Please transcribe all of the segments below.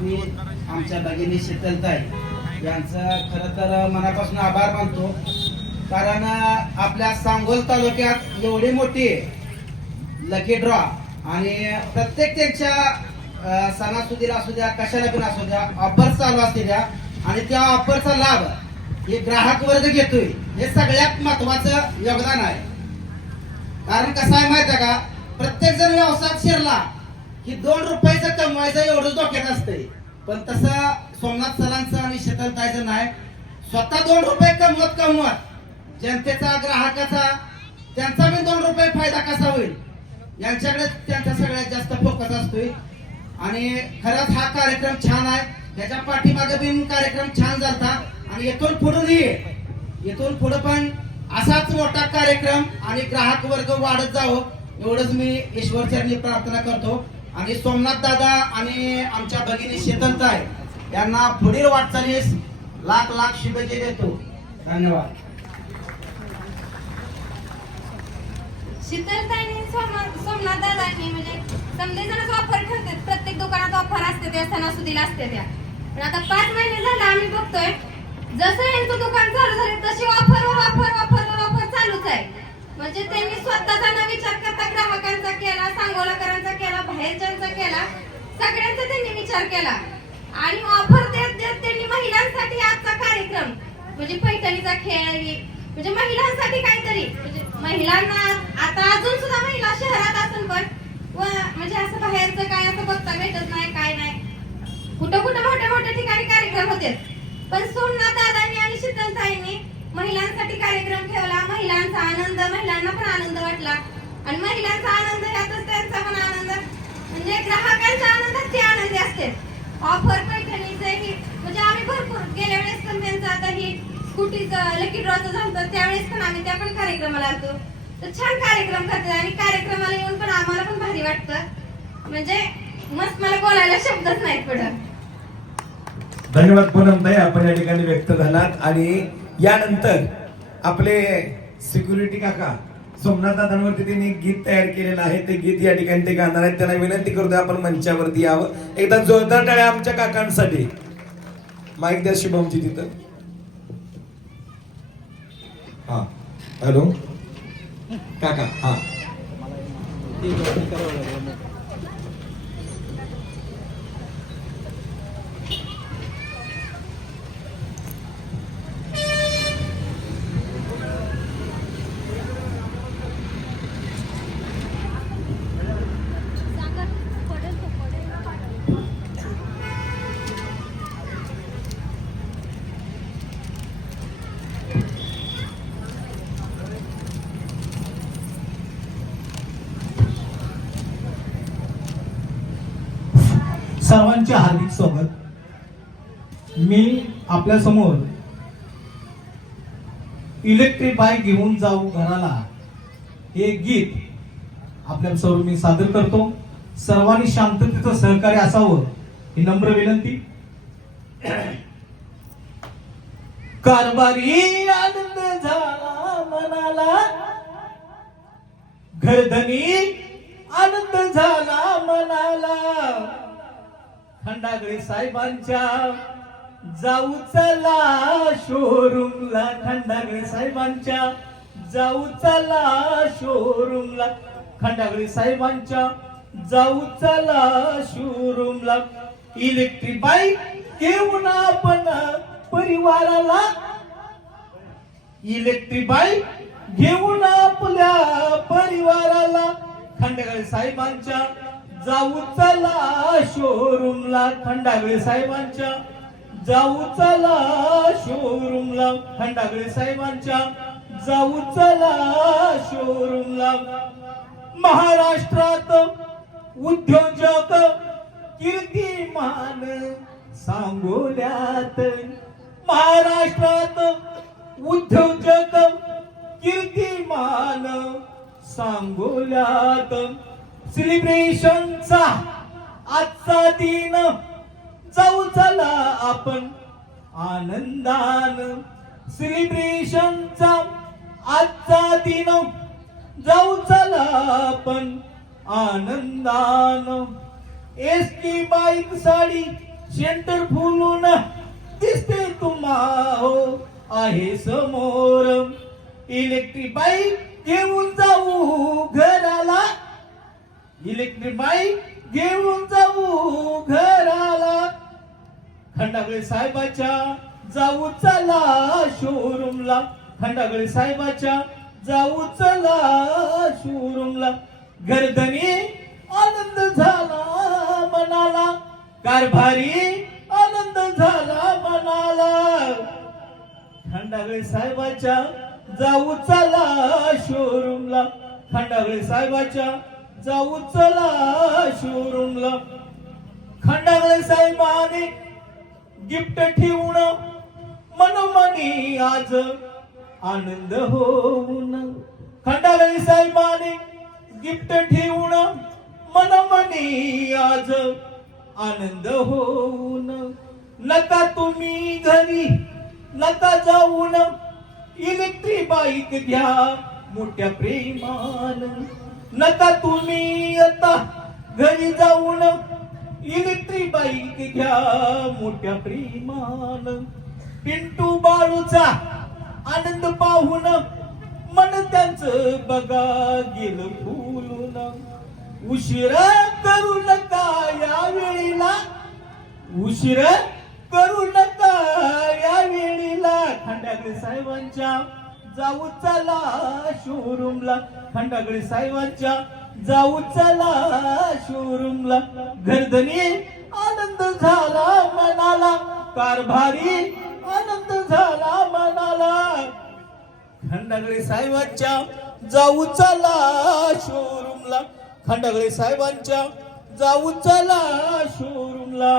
ती आमच्या भगिनी शीतलताई यांचं खरं तर मनापासून आभार मानतो. कारण आपल्या सांगोल तालुक्यात एवढी मोठी लकी ड्रॉ आणि प्रत्येक त्यांच्या सणासुदीला असू द्या कशाला पण असू द्या ऑफर चालू असू द्या. आणि त्या ऑफरचा लाभ हे ग्राहक वर्ग घेतोय. हे सगळ्यात महत्वाचं योगदान आहे. कारण कसं आहे माहिती आहे का? प्रत्येक जण व्यवसायात शिरला. की दोन रुपयाचं कमवायचं एवढंच डोक्यात असतंय. पण तसं सोमनाथ सरांचं आणि शीतलताईचं नाही. स्वतः दोन रुपये कमवत कमवत जनतेचा ग्राहकाचा त्यांचा मी दोन रुपये फायदा कसा होईल? यांच्याकडे त्यांचा सगळ्यात जास्त फोकस असतोय. आणि खरंच हा कार्यक्रम छान आहे. त्याच्या पाठीमागे बिन कार्यक्रम छान झाला आणि येथून पुढूनही येथून पुढे पण असाच मोठा कार्यक्रम आणि ग्राहक वर्ग वाढत जावं एवढंच मी ईश्वरचरणी प्रार्थना करतो. आणि सोमनाथ दादा आणि आमच्या भगिनी शीतलताई यांना पुढील वाटचालीस लाख लाख शुभेच्छा देतो. धन्यवाद. शीतलताईने सोमनाथ सोमनाथ दादांनी म्हणजे समजे जणच ऑफर ठेवतात. प्रत्येक दुकानात ऑफर असते त्या सणासुदीला असते त्या. पण आता पाच महिने झाला आम्ही बघतोय. जसं यांचं दुकान चालू झालं तशी ऑफरवर ऑफर ऑफरवर ऑफर चालूच आहे म्हणजे त्यांनी स्वतःचा न विचार करता ग्राहकांचा केला सांगोलाकरांचा बाहेरच्यांचा केला. सगळ्यांचा त्यांनी विचार केला. आणि ऑफर देत देत त्यांनी महिलांसाठी आजचा कार्यक्रम म्हणजे पैठणीचा खेळ म्हणजे महिलांसाठी काहीतरी. म्हणजे महिलांना आता अजून सुद्धा महिला शहरात असून पण म्हणजे असं बाहेरचं काय असं बघता भेटत नाही काय नाही. कुठं कुठं मोठ्या मोठ्या ठिकाणी कार्यक्रम होते. पण सोमनाथ दादांनी आणि शीतलताईंनी महिलांसाठी कार्यक्रम ठेवला. महिलांचा आनंद महिलांना पण आनंद वाटला. आणि महिलांचा आनंद यातच त्यांचा पण आनंद म्हणजे ग्राहकांच्या आनंदात ते आनंदी असते. ऑफर पैठणीचं ही म्हणजे आम्ही भरपूर गेल्या वेळेस पण त्यांचं आता ही स्कूटीचं लकी ड्रॉचं झालं त्यावेळेस पण आम्ही त्या पण कार्यक्रमाला आलतो. तर छान कार्यक्रम करतात आणि कार्यक्रमाला येऊन पण आम्हाला पण भारी वाटतं. म्हणजे मस्त मला बोलायला शब्दच नाहीत पडत. धन्यवाद पूनमताई आपण या ठिकाणी व्यक्त झालात. आणि यानंतर आपले सिक्युरिटी काका सोमनाथ दादांवरती त्यांनी एक गीत तयार केलेलं आहे. ते गीत या ठिकाणी ते गाणार आहेत. त्यांना विनंती करतोय आपण मंचावरती यावं. एकदा जोरदार टाळ्या आमच्या काकांसाठी. माईक द्या शुभमची तिथं. हा. हॅलो. काका हा. सर्वांचे हार्दिक स्वागत. मी आपल्यासमोर इलेक्ट्रिक बाईक घेऊन जाऊ घराला हे गीत आपल्यासमोर मी सादर करतो. सर्वांनी शांततेचं सहकार्य असावं ही नम्र विनंती. कारभारी आनंद झाला मनाला. घरधनी आनंद झाला मनाला. खंडागळी साहेबांच्या जाऊ चला शोरूमला खंडागळी साहेबांच्या जाऊ चला शोरूमला खंडागळी साहेबांच्या जाऊ चला शोरूमला इलेक्ट्रिक बाईक घेऊन आपण परिवाराला. इलेक्ट्रिक बाईक घेऊन आपल्या परिवाराला. खंडगळी साहेबांच्या जाऊ चला शोरूमला खंडागळे साहेबांच्या. जाऊ चला शोरूमला खंडागळे साहेबांच्या. जाऊ चला शोरूमला महाराष्ट्रात उद्योजक कीर्तिमान सांगोल्यात. महाराष्ट्रात उद्योजक कीर्तिमान सांगोल्यात. सेलिब्रेशनचा आजचा दिन. जाऊ चला आपण आनंदान. सेलिब्रेशनचा आजचा दिन. जाऊ चला आपण आनंदान. S T bike sari centre फुलून दिसते तुम्हा हो आहे समोर. इलेक्ट्रिक बाईक घेऊन जाऊ घराला. इलेक्ट्रिक बाईक घेऊन जाऊ घराला. खंडागळे साहेबाच्या जाऊ चला शोरूमला खंडागळे साहेबाच्या जाऊ चला शोरूमला गर्दनी आनंद झाला मनाला. कारभारी आनंद झाला मनाला. खंडागळे साहेबाच्या जाऊ चला शोरूमला खंडागळे साहेबाच्या जाऊ चला शोरूमला खंडागळे साहेबाने गिफ्ट ठेवून मनोमनी आज आनंद होऊन. खंडागळे साहेबाने गिफ्ट ठेवून मनोमनी आज आनंद होऊन. नका तुम्ही घरी नका जाऊन. इलेक्ट्रिक बाईक घ्या मोठ्या प्रेमान. नका तुम्ही आता घरी जाऊन इलेक्ट्रिक बाईक घ्या मोठ्या प्रेमान. पिंटू बाळूचा आनंद पाहून मन त्यांचं बघा गेलं फुलून. उशिरा करू नका या वेळेला उशिरा करू नका या वेळेला. खंडागळे साहेबांच्या जाऊ चला शोरूमला खंडागळे साहेबांच्या जाऊ चला शोरूमला गर्दनी आनंद झाला मनाला. कारभारी आनंद झाला मनाला. खंडागळे साहेबांच्या जाऊ चला शोरूमला खंडागळे साहेबांच्या जाऊ चला शोरूमला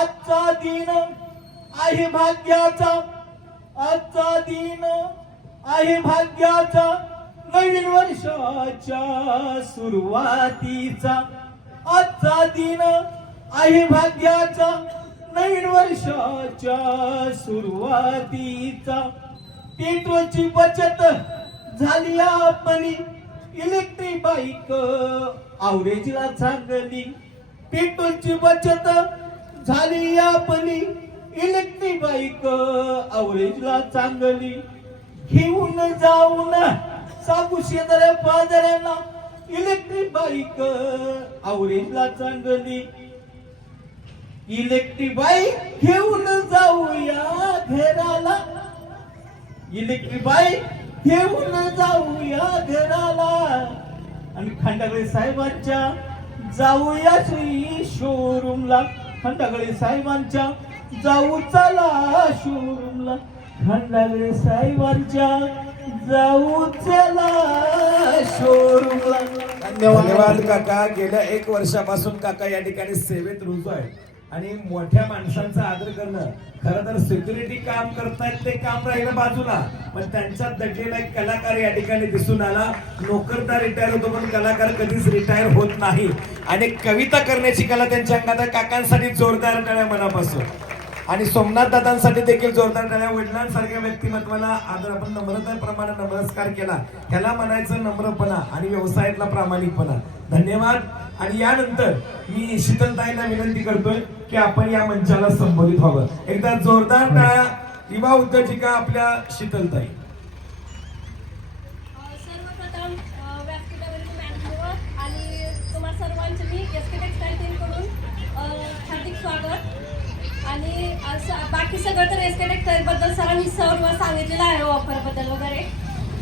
आजचा दिन आहे भाग्याचा. आजचा दिन आहे भाग्याचा नवीन वर्षाच्या सुरुवातीचा. आजचा दिन आहे भाग्याचा नवीन वर्षाच्या सुरुवातीचा. पेट्रोलची बचत झाली आपली इलेक्ट्रिक बाईक आवरेजला चांगली. पेट्रोलची बचत झाली आपली इलेक्ट्रिक बाईक आवरेजला चांगली. घेऊन जाऊन सांगू शेजाऱ्या पाजाऱ्यांना इलेक्ट्रिक बाईक आवरेजला चांगली. इलेक्ट्रिक बाईक घेऊन जाऊया घराला. इलेक्ट्रिक बाईक घेऊन जाऊया घराला. आणि खंडागळे साहेबांच्या जाऊया श्री शोरूमला खंडागळे साहेबांच्या जाऊ चला शोरूमला खंडागळे साहेबांच्या जाऊ चला शोरूमला. धन्यवाद. काका. गेल्या एक वर्षापासून काका या ठिकाणी सेवेत रुजू आहे आणि मोठ्या माणसांचा आदर करणं खरं तर सिक्युरिटी काम करतायत ते काम राहिलं बाजूला. पण त्यांच्यात दडलेला एक कलाकार या ठिकाणी दिसून आला. नोकरदार रिटायर होतो पण कलाकार कधीच रिटायर होत नाही. आणि कविता करण्याची कला त्यांच्या अंगात. काकांसाठी जोरदार टाळ्या मनापासून. आणि सोमनाथ दादांसाठी देखील जोरदार टाळ्या वडिलांसारख्या व्यक्तिमत्वाला आदर आपण नम्रतेप्रमाणे नमस्कार केला. त्याला म्हणायचं नम्रपणा आणि व्यवसायातला प्रामाणिकपणा. धन्यवाद. आणि यानंतर मी शीतलताईंना विनंती करतोय की आपण या मंचाला संबोधित व्हावं. एकदा जोरदार टाळ्या युवा उद्योजिका आपल्या शीतलताई. बाकी सगळं तर एस के सरांनी सर्व सांगितलेलं आहे ऑफरबद्दल वगैरे.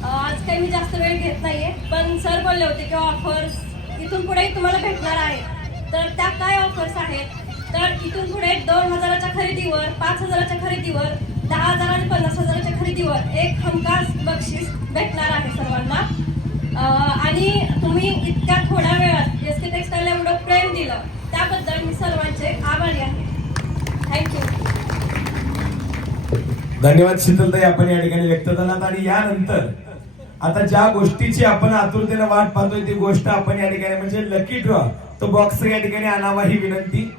आज काही मी जास्त वेळ घेत नाही आहे पण सर बोलले होते की ऑफर्स इथून पुढे तुम्हाला भेटणार आहे तर त्या काय ऑफर्स आहेत? तर इथून पुढे दोन हजाराच्या खरेदीवर पाच हजाराच्या खरेदीवर दहा हजार आणि पन्नास हजाराच्या खरेदीवर एक हमखास बक्षीस भेटणार आहे सर्वांना. आणि तुम्ही इतक्या थोड्या वेळात एस के टेक्सटाईल एवढं प्रेम दिलं त्याबद्दल मी सर्वांचे आभारी आहे. थँक्यू धन्यवाद शीतलताई आपण या ठिकाणी व्यक्त झालात. आणि यानंतर आता ज्या गोष्टीची आपण आतुरतेने वाट पाहतोय ती गोष्ट आपण या ठिकाणी म्हणजे लकी ड्रॉ तो बॉक्स या ठिकाणी आणावा ही विनंती.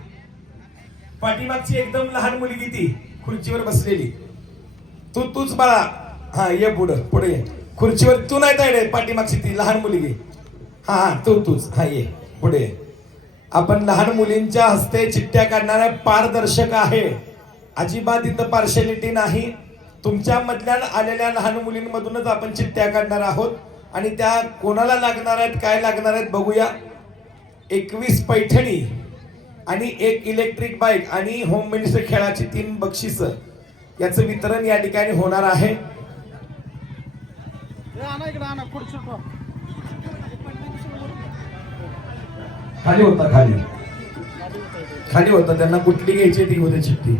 पाठीमागची एकदम लहान मुलगी ती खुर्चीवर बसलेली. तू तूच बाळा. हा ये पुढं पुढे ये. खुर्चीवर तू नाही तायडे पाठीमागची ती लहान मुलगी. हा हा तू तूच. हा ये पुढे ये. आपण लहान मुलींच्या हस्ते चिठ्ठ्या काढणाऱ्या पारदर्शक आहे. अजिबात इथं पार्शलिटी नाही. तुमच्या मधल्या आलेल्या लहान मुलींमधूनच आपण चिठ्ठ्या काढणार आहोत. आणि त्या कोणाला लागणार आहेत काय लागणार आहेत बघूया. एकवीस पैठणी आणि एक इलेक्ट्रिक बाईक आणि होम मिनिस्टर खेळाची तीन बक्षिस याचं वितरण या ठिकाणी होणार आहे. खाली होता खाली. खाली होता त्यांना कुठली घ्यायची ती होते चिठ्ठी?